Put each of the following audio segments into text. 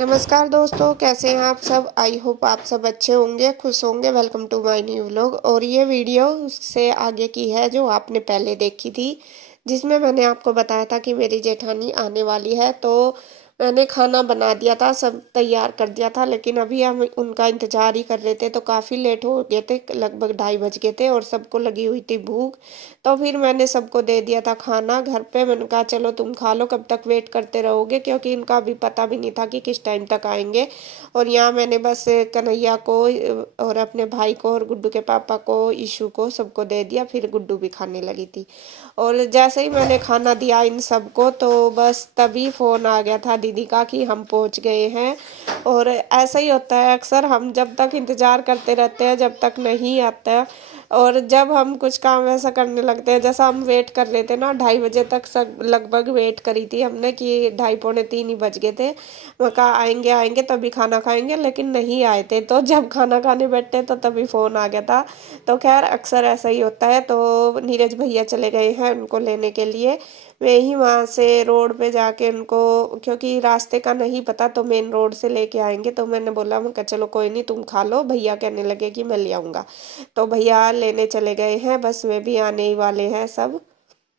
नमस्कार दोस्तों, कैसे हैं आप सब। आई होप आप सब अच्छे होंगे, खुश होंगे। Welcome to my new vlog. और ये वीडियो उससे आगे की है जो आपने पहले देखी थी, जिसमें मैंने आपको बताया था कि मेरी जेठानी आने वाली है। तो मैंने खाना बना दिया था, सब तैयार कर दिया था, लेकिन अभी हम उनका इंतज़ार ही कर रहे थे तो काफ़ी लेट हो गए थे। लगभग 2:30 बज गए थे और सबको लगी हुई थी भूख। तो फिर मैंने सबको दे दिया था खाना घर पे। मैंने कहा चलो तुम खा लो, कब तक वेट करते रहोगे, क्योंकि इनका भी पता भी नहीं था कि किस टाइम तक आएंगे। और यहाँ मैंने बस कन्हैया को और अपने भाई को और गुड्डू के पापा को, ईशू को, सबको दे दिया। फिर गुड्डू भी खाने लगी थी। और जैसे ही मैंने खाना दिया इन सबको, तो बस तभी फ़ोन आ गया था दीदी का कि हम पहुँच गए हैं। और ऐसा ही होता है अक्सर, हम जब तक इंतज़ार करते रहते हैं जब तक नहीं आता। और जब हम कुछ काम ऐसा करने लगते हैं, जैसा हम वेट कर लेते हैं ना, 2:30 बजे तक सब लगभग वेट करी थी हमने कि 2:30 पौने 3 ही बज गए थे। मैं कहा आएंगे आएंगे तभी खाना खाएंगे, लेकिन नहीं आए थे। तो जब खाना खाने बैठे तो तभी फ़ोन आ गया था। तो खैर अक्सर ऐसा ही होता है। तो नीरज भैया चले गए हैं उनको लेने के लिए। मैं ही वहाँ से रोड पे जाके उनको, क्योंकि रास्ते का नहीं पता, तो मेन रोड से लेके आएंगे। तो मैंने बोला, मैं कहा चलो कोई नहीं तुम खा लो, भैया कहने लगे कि मैं ले आऊँगा। तो भैया लेने चले गए हैं, बस वे भी आने ही वाले हैं सब।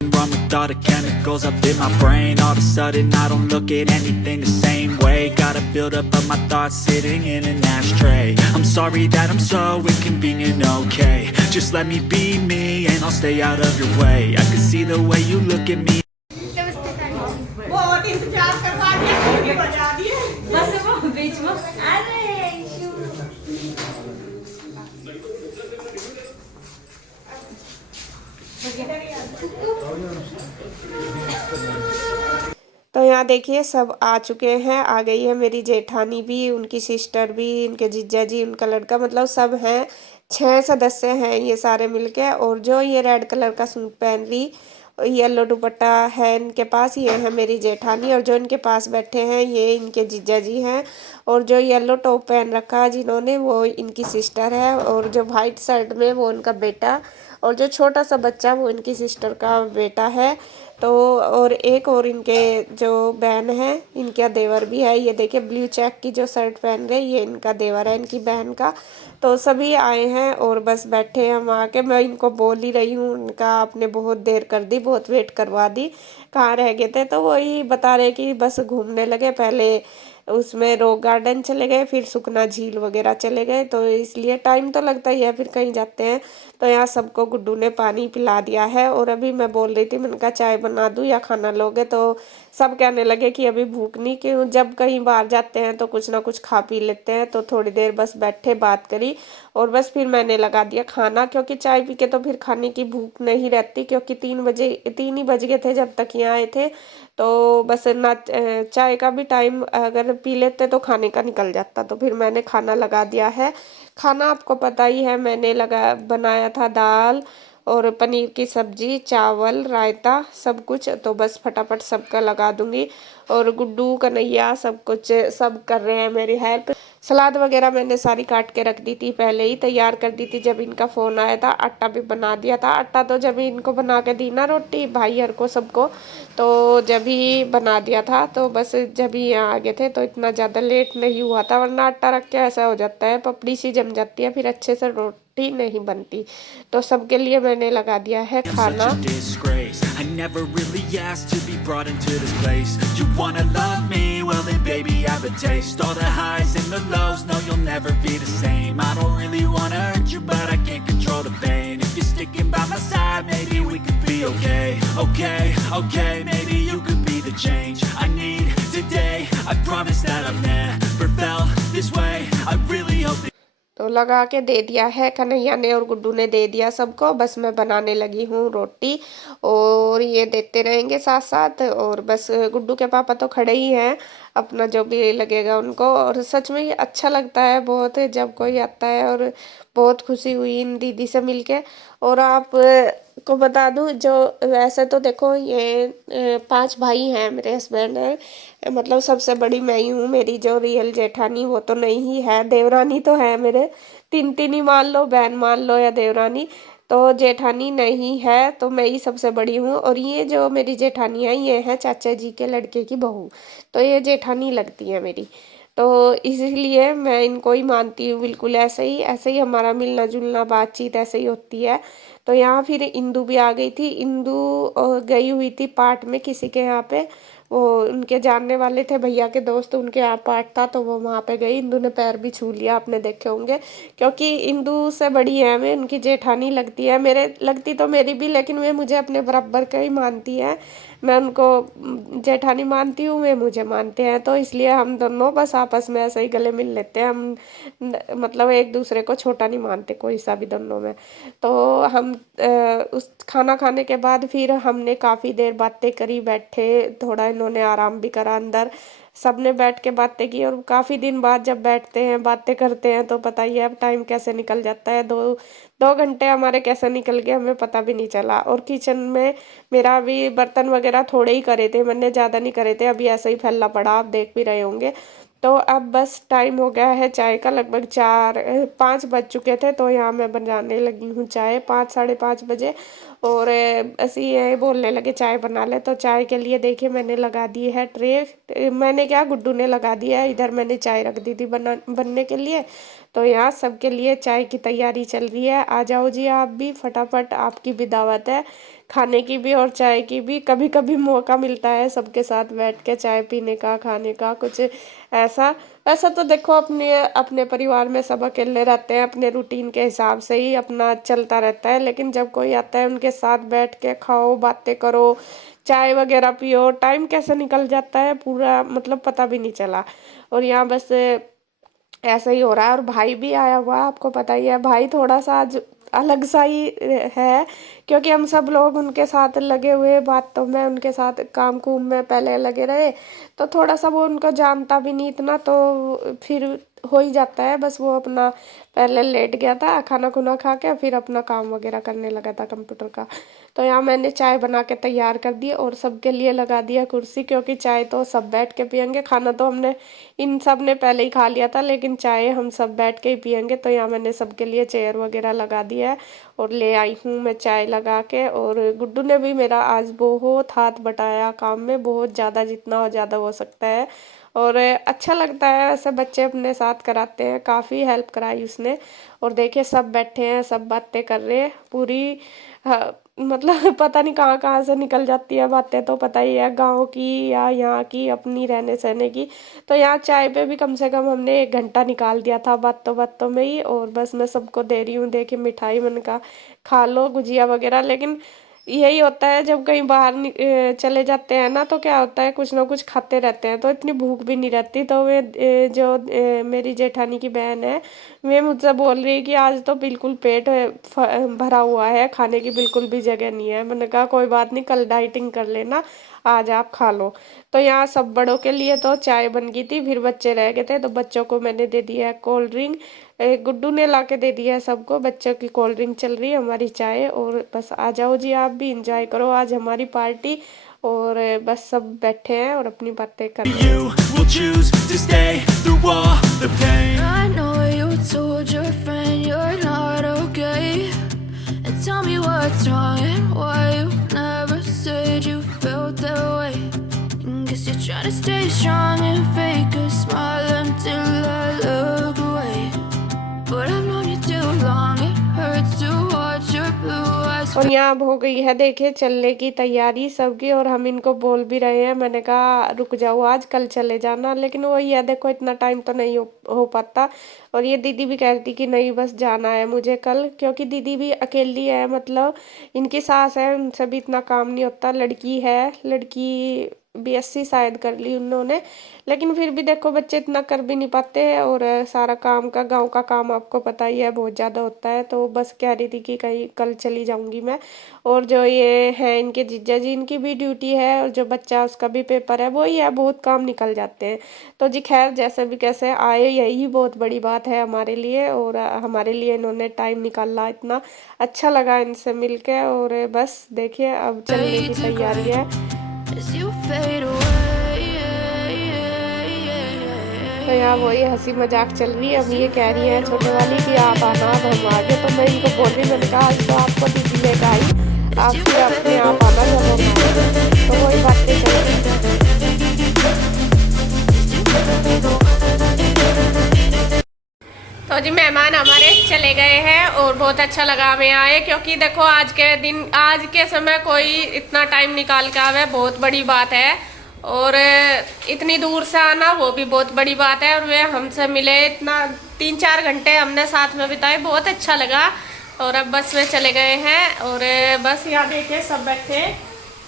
Run with all the chemicals up in my brain. All of a sudden I don't look at anything the same way. Gotta build up of my thoughts sitting in an ashtray. I'm sorry that I'm so inconvenient, okay. Just let me be me and I'll stay out of your way. I can see the way you look at me. बहुत इंतजार करवा दिया, सीटी बजा दिए। बस वो बीच में अरे इशू। तो यहाँ देखिए सब आ चुके हैं। आ गई है मेरी जेठानी भी, उनकी सिस्टर भी, इनके जीजा जी, उनका लड़का, मतलब सब हैं। 6 सदस्य हैं ये सारे मिलके। और जो ये रेड कलर का सूट पहन रही, येलो दुपट्टा है इनके पास, ये है मेरी जेठानी। और जो इनके पास बैठे हैं ये इनके जीजा जी हैं। और जो येलो टॉप पहन रखा है जिन्होंने, वो इनकी सिस्टर है। और जो वाइट शर्ट में वो उनका बेटा। और जो छोटा सा बच्चा वो इनकी सिस्टर का बेटा है। तो और एक और इनके जो बहन है, इनका देवर भी है। ये देखिए ब्लू चेक की जो शर्ट पहन रहे, ये इनका देवर है, इनकी बहन का। तो सभी आए हैं और बस बैठे हैं हम आके। मैं इनको बोल ही रही हूँ, उनका आपने बहुत देर कर दी, बहुत वेट करवा दी, कहाँ रह गए थे। तो वही बता रहे कि बस घूमने लगे, पहले उसमें रॉक गार्डन चले गए, फिर सुखना झील वगैरह चले गए। तो इसलिए टाइम तो लगता ही है फिर कहीं जाते हैं। तो यहाँ सबको गुड्डू ने पानी पिला दिया है। और अभी मैं बोल रही थी, मैंने कहा चाय बना दूँ या खाना लोगे। तो सब कहने लगे कि अभी भूख नहीं, क्यों जब कहीं बाहर जाते हैं तो कुछ ना कुछ खा पी लेते हैं। तो थोड़ी देर बस बैठे बात करी और बस फिर मैंने लगा दिया खाना, क्योंकि चाय पी के तो फिर खाने की भूख नहीं रहती। क्योंकि 3 ही बज गए थे जब तक यहाँ आए थे। तो बस ना चाय का भी टाइम अगर पी लेते तो खाने का निकल जाता। तो फिर मैंने खाना लगा दिया है। खाना आपको पता ही है, मैंने बनाया था दाल और पनीर की सब्जी, चावल, रायता, सब कुछ। तो बस फटाफट सबका लगा दूंगी। और गुड्डू, कन्हैया, सब कुछ सब कर रहे हैं मेरी हेल्प। सलाद वगैरह मैंने सारी काट के रख दी थी, पहले ही तैयार कर दी थी जब इनका फ़ोन आया था। आटा भी बना दिया था। आटा तो जब इनको बना के दी ना रोटी, भाई हर को सबको, तो जब ही बना दिया था। तो बस जब ही यहाँ आ गए थे तो इतना ज़्यादा लेट नहीं हुआ था, वरना आटा रख के ऐसा हो जाता है पपड़ी सी जम जाती है, फिर अच्छे से रोटी नहीं बनती। तो सबके लिए मैंने लगा दिया है I'm such खाना। a disgrace. I never really asked to be brought into this place. You wanna love me? Well then baby I have a taste. All the highs and the lows, no you'll never be the same. I don't really wanna hurt you but I can't control the pain. If you're sticking by my side maybe we could be okay. Okay, okay, maybe you could be the change I need today. I promise that I've never felt this way. I really hope तो लगा के दे दिया है कन्हैया ने और गुड्डू ने दे दिया सबको। बस मैं बनाने लगी हूँ रोटी और ये देते रहेंगे साथ साथ। और बस गुड्डू के पापा तो खड़े ही हैं, अपना जो भी लगेगा उनको। और सच में ये अच्छा लगता है बहुत जब कोई आता है। और बहुत खुशी हुई इन दीदी से मिलके। और आप को बता दूं, जो वैसे तो देखो ये 5 भाई हैं, मेरे हस्बैंड हैं, मतलब सबसे बड़ी मैं ही हूँ। मेरी जो रियल जेठानी वो तो नहीं ही है, देवरानी तो है मेरे। 3 ही मान लो, बहन मान लो या देवरानी। तो जेठानी नहीं है, तो मैं ही सबसे बड़ी हूँ। और ये जो मेरी जेठानी है ये है चाचा जी के लड़के की बहू। तो ये जेठानी लगती है मेरी। तो इसीलिए मैं इनको ही मानती हूँ बिल्कुल ऐसे ही हमारा मिलना जुलना बातचीत ऐसे ही होती है। तो यहाँ फिर इंदु भी आ गई थी। इंदु गई हुई थी पार्ट में किसी के यहाँ पे, वो उनके जानने वाले थे भैया के दोस्त, उनके यहाँ पार्ट था तो वो वहाँ पे गई। इंदु ने पैर भी छू लिया, आपने देखे होंगे, क्योंकि इंदु से बड़ी है, मैं उनकी जेठानी लगती है, मेरे लगती तो मेरी भी, लेकिन वे मुझे अपने बराबर का ही मानती है। मैं उनको जेठानी मानती हूँ, वे मुझे मानते हैं, तो इसलिए हम दोनों बस आपस में ऐसे ही गले मिल लेते हैं। हम मतलब एक दूसरे को छोटा नहीं मानते कोई सा भी दोनों में। तो हम उस खाना खाने के बाद फिर हमने काफ़ी देर बातें करी, बैठे, थोड़ा इन्होंने आराम भी करा अंदर, सबने बैठ के बातें की। और काफ़ी दिन बाद जब बैठते हैं बातें करते हैं तो पता ही है अब टाइम कैसे निकल जाता है। 2 घंटे हमारे कैसे निकल गए हमें पता भी नहीं चला। और किचन में मेरा भी बर्तन वगैरह थोड़े ही करे थे, मैंने ज़्यादा नहीं करे थे, अभी ऐसे ही फैला पड़ा, आप देख भी रहे होंगे। तो अब बस टाइम हो गया है चाय का, लगभग 5 बज चुके थे। तो यहाँ मैं बनाने लगी हूँ चाय 5-5:30 बजे। और ऐसे ये बोलने लगे चाय बना ले, तो चाय के लिए देखिए मैंने लगा दी है ट्रे, मैंने क्या गुड्डू ने लगा दिया है, इधर मैंने चाय रख दी थी बनने के लिए। तो यहाँ सबके लिए चाय की तैयारी चल रही है। आ जाओ जी आप भी फटाफट, आपकी भी दावत है खाने की भी और चाय की भी। कभी कभी मौका मिलता है सबके साथ बैठ के चाय पीने का, खाने का, कुछ ऐसा। ऐसा तो देखो अपने अपने परिवार में सब अकेले रहते हैं, अपने रूटीन के हिसाब से ही अपना चलता रहता है, लेकिन जब कोई आता है उनके साथ बैठ के खाओ, बातें करो, चाय वगैरह पियो, टाइम कैसे निकल जाता है पूरा मतलब पता भी नहीं चला। और यहाँ बस ऐसा ही हो रहा है। और भाई भी आया हुआ है, आपको पता ही है, भाई थोड़ा सा आज अलग सा ही है, क्योंकि हम सब लोग उनके साथ लगे हुए, बातों में उनके साथ काम कुम में पहले लगे रहे, तो थोड़ा सा वो उनको जानता भी नहीं इतना, तो फिर हो ही जाता है। बस वो अपना पहले लेट गया था खाना खुना खा के, फिर अपना काम वगैरह करने लगा था कंप्यूटर का। तो यहाँ मैंने चाय बना के तैयार कर दी और सबके लिए लगा दिया कुर्सी, क्योंकि चाय तो सब बैठ के पियेंगे, खाना तो हमने इन सब ने पहले ही खा लिया था, लेकिन चाय हम सब बैठ के ही पियेंगे। तो यहाँ मैंने सबके लिए चेयर वगैरह लगा दी है और ले आई हूँ मैं चाय लगा के। और गुड्डू ने भी मेरा आज बहुत हाथ बटाया काम में, बहुत ज़्यादा, जितना हो ज़्यादा हो सकता है। और अच्छा लगता है ऐसे बच्चे अपने साथ कराते हैं, काफ़ी हेल्प कराई उसने। और देखिए सब बैठे हैं, सब बातें कर रहे हैं पूरी, मतलब पता नहीं कहाँ कहाँ से निकल जाती है बातें, तो पता ही है गांव की या यहाँ की अपनी रहने सहने की। तो यहाँ चाय पे भी कम से कम हमने 1 घंटा निकाल दिया था बातों बातों में ही। और बस मैं सबको दे रही हूँ, देखिए मिठाई, मैंने कहा खा लो गुजिया वगैरह। लेकिन यही होता है जब कहीं बाहर चले जाते हैं ना, तो क्या होता है कुछ ना कुछ खाते रहते हैं, तो इतनी भूख भी नहीं रहती। तो वे मेरी जेठानी की बहन है, वे मुझसे बोल रही है कि आज तो बिल्कुल पेट भरा हुआ है, खाने की बिल्कुल भी जगह नहीं है। मैंने कहा कोई बात नहीं, कल डाइटिंग कर लेना, आज आप खा लो। तो यहाँ सब बड़ों के लिए तो चाय बन गई थी, फिर बच्चे रह गए थे तो बच्चों को मैंने दे दिया है कोल्ड ड्रिंक, गुड्डू ने ला के दे दिया है सबको, बच्चों की कोल्ड ड्रिंक चल रही है, हमारी चाय। और बस आ जाओ जी आप भी इंजॉय करो आज हमारी पार्टी। और बस सब बैठे हैं और अपनी बातें कर रहे हैं। You will choose to stay through all the pain. I know you told your friend you're not okay, and tell me what's wrong and why you never said you felt that way. Guess you're trying to stay strong and fake a smile until I look away, but I've known you too long, it hurts to watch your blue eyes. और यहाँ अब हो गई है देखिए चलने की तैयारी सबकी, और हम इनको बोल भी रहे हैं, मैंने कहा रुक जाओ आज, कल चले जाना, लेकिन वही है देखो इतना टाइम तो नहीं हो पाता। और ये दीदी भी कहती कि नहीं बस जाना है मुझे कल, क्योंकि दीदी भी अकेली है, मतलब इनकी सास है, उनसे भी इतना काम नहीं होता, लड़की है, लड़की BSc शायद कर ली उन्होंने, लेकिन फिर भी देखो बच्चे इतना कर भी नहीं पाते हैं। और सारा काम का, गांव का काम आपको पता ही है बहुत ज़्यादा होता है। तो बस कह रही थी कि कहीं कल चली जाऊंगी मैं। और जो ये है इनके जीजा जी, इनकी भी ड्यूटी है, और जो बच्चा उसका भी पेपर है, वही है, बहुत काम निकल जाते हैं। तो जी खैर जैसे भी कैसे आए, यही बहुत बड़ी बात है हमारे लिए, और हमारे लिए इन्होंने टाइम निकाला, इतना अच्छा लगा इनसे मिलके। और बस देखिए अब चलने की तैयारी है। As you fade away, तो यहाँ वही हंसी मजाक चल रही है। अब ये कह रही है छोटे वाली कि आप आना, अब हम आगे। तो मैं इनको बोल रही, मैंने कहा आज तो आपको दीदी लेकर आई, आप फिर अपने आप आना जब हम आए। तो वही बातें चल रही है। तो जी मेहमान हमारे चले गए हैं और बहुत अच्छा लगा हमें आए, क्योंकि देखो आज के दिन, आज के समय कोई इतना टाइम निकाल के आवे बहुत बड़ी बात है, और इतनी दूर से आना वो भी बहुत बड़ी बात है। और वे हमसे मिले, इतना 3-4 घंटे हमने साथ में बिताए, बहुत अच्छा लगा। और अब बस में चले गए हैं, और बस यहाँ देखे सब बैठे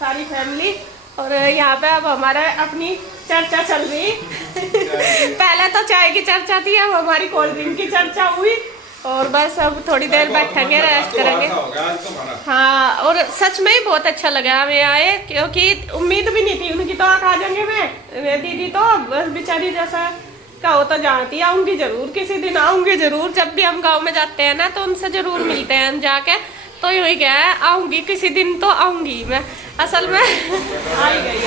सारी फैमिली, और यहाँ पे अब हमारा अपनी चर्चा चल रही पहले तो चाय की चर्चा थी, अब हमारी कोल्ड ड्रिंक की चर्चा हुई, और बस अब थोड़ी देर बैठेंगे, रेस्ट करेंगे। हाँ, और सच में ही बहुत अच्छा लगा हमें आए, क्योंकि उम्मीद भी नहीं थी उनकी तो आ जाएंगे। मैं दीदी तो बस बेचारी जैसा कहो तो जानती, आऊँगी जरूर, किसी दिन आऊँगी जरूर। जब भी हम गाँव में जाते हैं ना तो उनसे जरूर मिलते हैं जाके, तो यही क्या है, आऊँगी किसी दिन तो आऊँगी मैं, असल में आई गई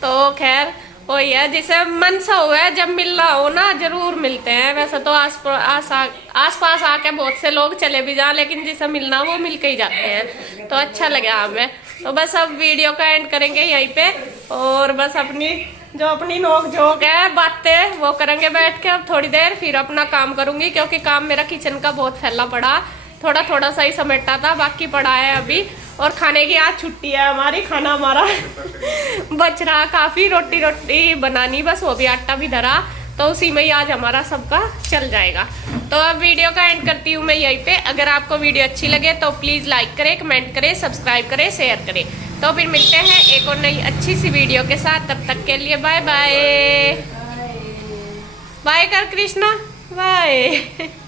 तो खैर वही है, जिसे मन सा हुआ है, जब मिलना हो ना जरूर मिलते हैं। वैसे तो आस पास आके बहुत से लोग चले भी जाएं, लेकिन जिसे मिलना वो मिल के ही जाते हैं, तो अच्छा लगा हमें। तो बस अब वीडियो का एंड करेंगे यहीं पे, और बस अपनी नोक झोंक है, बातें वो करेंगे बैठ के। अब थोड़ी देर फिर अपना काम करूंगी, क्योंकि काम मेरा किचन का बहुत फैला पड़ा, थोड़ा सा ही समेटा था, बाकी पड़ा है अभी। और खाने की आज छुट्टी है हमारी, खाना हमारा बच रहा काफी, रोटी बनानी बस, वो भी आटा भी धरा, तो उसी में ही आज हमारा सबका चल जाएगा। तो अब वीडियो का एंड करती हूँ मैं यहीं पे। अगर आपको वीडियो अच्छी लगे तो प्लीज लाइक करें, कमेंट करें, सब्सक्राइब करें, शेयर करें। तो फिर मिलते हैं एक और नई अच्छी सी वीडियो के साथ, तब तक के लिए बाय बाय। बाय कर कृष्णा, बाय।